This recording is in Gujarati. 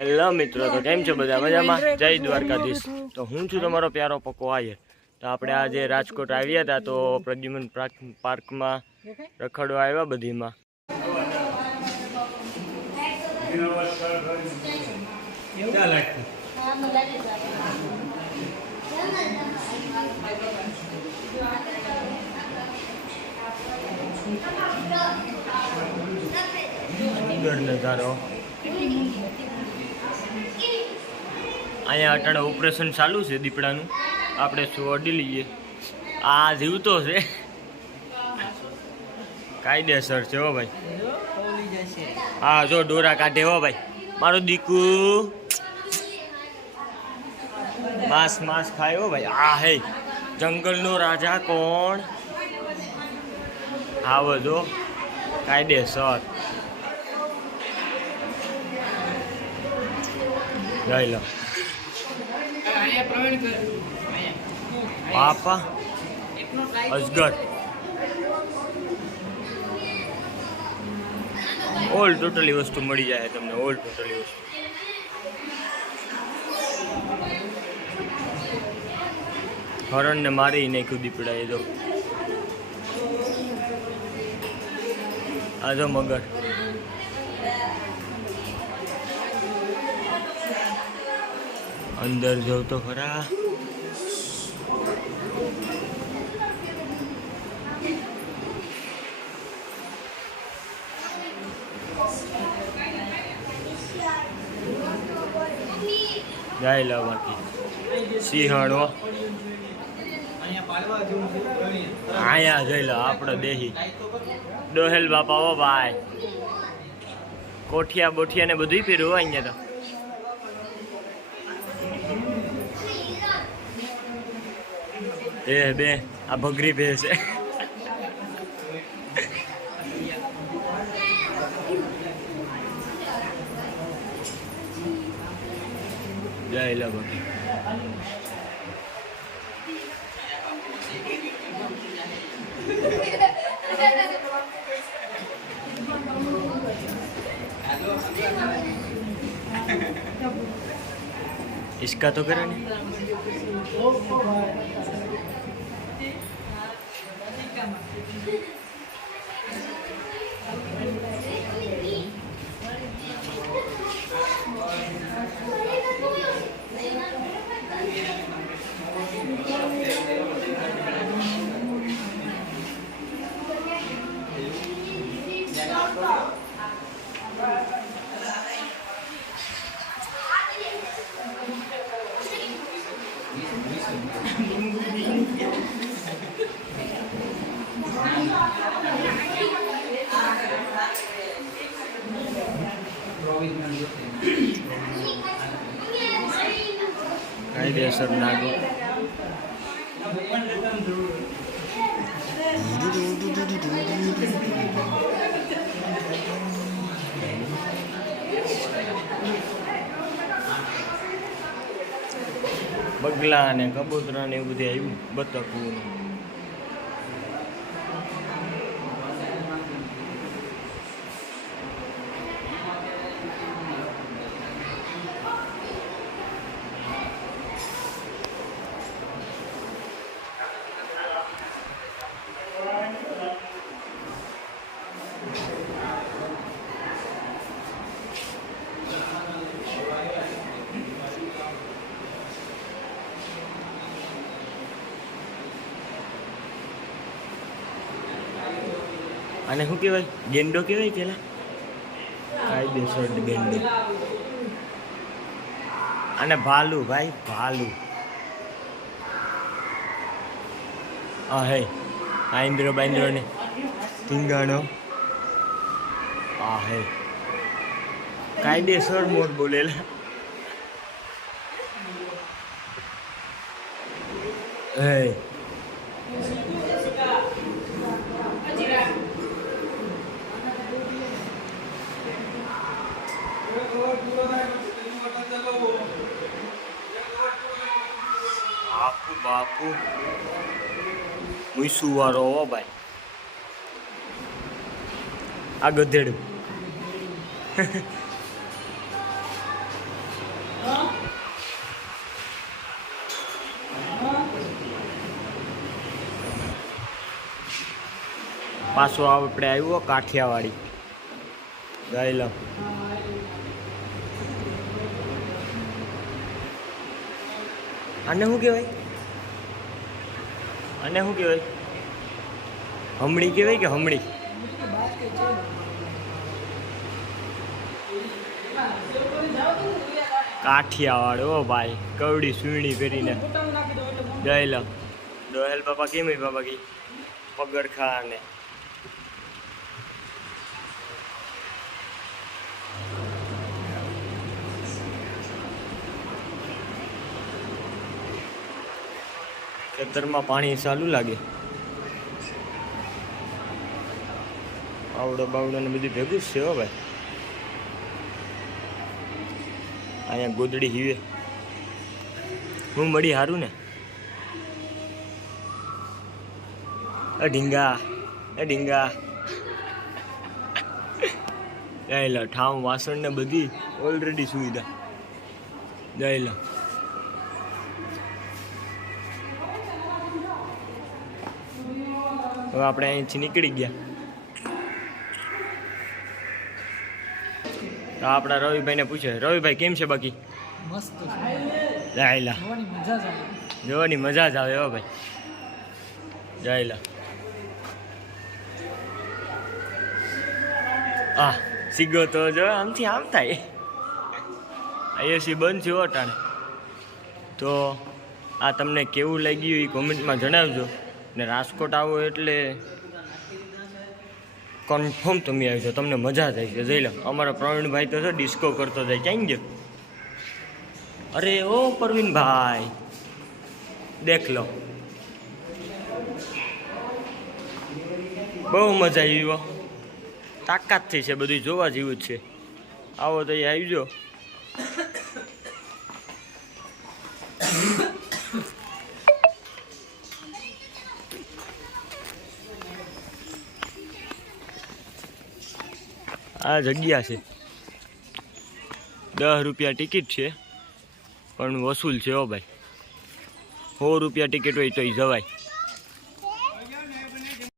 હેલો મિત્રો, તો કેમ છો બધા? મજામાં? જય દ્વારકાધીશ। તો હું છું તમારો પ્યારો પક્કો આયર। તો આપણે આજે રાજકોટ આવ્યા હતા, તો પ્રદ્યુમન પાર્કમાં રખડવા આવ્યા બધીમાં। સુંદર નજારો। અહીંયા અટાણે ઓપરેશન ચાલુ છે દીપડાનું, આપણે શું અડી લઈએ। આ જીવતો છે, કાયદેસર છે હો ભાઈ। હા જો ડોરા કાઢે હો ભાઈ, મારો દીકુ માંસ માંસ ખાય હો ભાઈ। આ હે જંગલનો રાજા કોણ? આવો જો કાયદેસર। જઈ લો પાપા અજગર ઓલ ટોટલી વસ્તુ મળી જાય તમને, ઓલ ટોટલી વસ્તુ। હરણને મારી નાખ્યું દીપડા એ જો। આ જો મગર, અંદર જવ તો ખરા। જાય લો બાકી સિંહણો અહીંયા જઈ લો આપણો દેહી ડોહેલ બાપા હો ભાઈ। કોઠિયા બોઠિયા ને બધું પહેર્યું હોય અહીંયા તો। એ બે આ ભગરી ભે છે। જય લા બાકી इसका तो करा नहीं। કાયદેસર નાગો બગલા ને કબૂતરા ને એવું બધું આવ્યું, બતકું અને શું કહેવાય? ગેંડો કહેવાય પેલા, કાયદેસર ગેંડો। અને ભાલુ ભાઈ, ભાલુ હા હે આંદ્રો બાંદ્રો ને ટીંગાણો આ હે કાયદેસર મોર બોલેલા। હે બાપુ બાપુ મુઈસુ વાળો હો ભાઈ। આ ગધેડું પાછો આપણે આવ્યો કાઠિયાવાડી. જઈ લો. આને શું કહેવાય? આને શું કહેવાય? હમણી કહેવાય કે હમણી? કાઠિયાવાડ. ઓ ભાઈ, કવડી સુઈણી પહેરીને. જઈ લો. દોહેલ બાપા કેમ બાપા કી પગડખા ને ખેતરમાં પાણી ચાલુ લાગે. આવડો બાવડો ને બધું ભેગું જ છે. હો ભાઈ, અહીંયા ગોદડી હીવે હું મળી હારું ને. ઢીંગા ઢીંગા. જઈ લો. ઠામ વાસણ ને બધી ઓલરેડી સુવિધા. જઈ લો. હવે આપણે અહીંથી નીકળી ગયા. તો આપણા રવિભાઈને પૂછે, રવિભાઈ કેમ છે બાકી? મસ્ત. જાયલા જોવાની મજા જ આવે. હો ભાઈ, જાયલા. આ સીગો તો જો આમથી આમ થાય. એસી બંધ છે અટાણે. તો આ તમને કેવું લાગ્યું એ કોમેન્ટમાં જણાવજો. ને રાજકોટ આવો એટલે કન્ફર્મ તમે આવજો, તમને મજા જ આવશે. જઈ લો. અમારો પ્રવીણભાઈ તો છે ડિસ્કો કરતો જાય. ક્યાં ગયો? અરે ઓ પ્રવીણભાઈ, દેખ લો. બહુ મજા આવી. તાકાતથી છે બધું, જોવા જેવું જ છે. આવો તો એ આવજો. આ જગ્યા છે. 10 રૂપિયા ટિકિટ છે, પણ વસૂલ છે. હો ભાઈ, 100 રૂપિયા ટિકિટ હોય તો જવાય.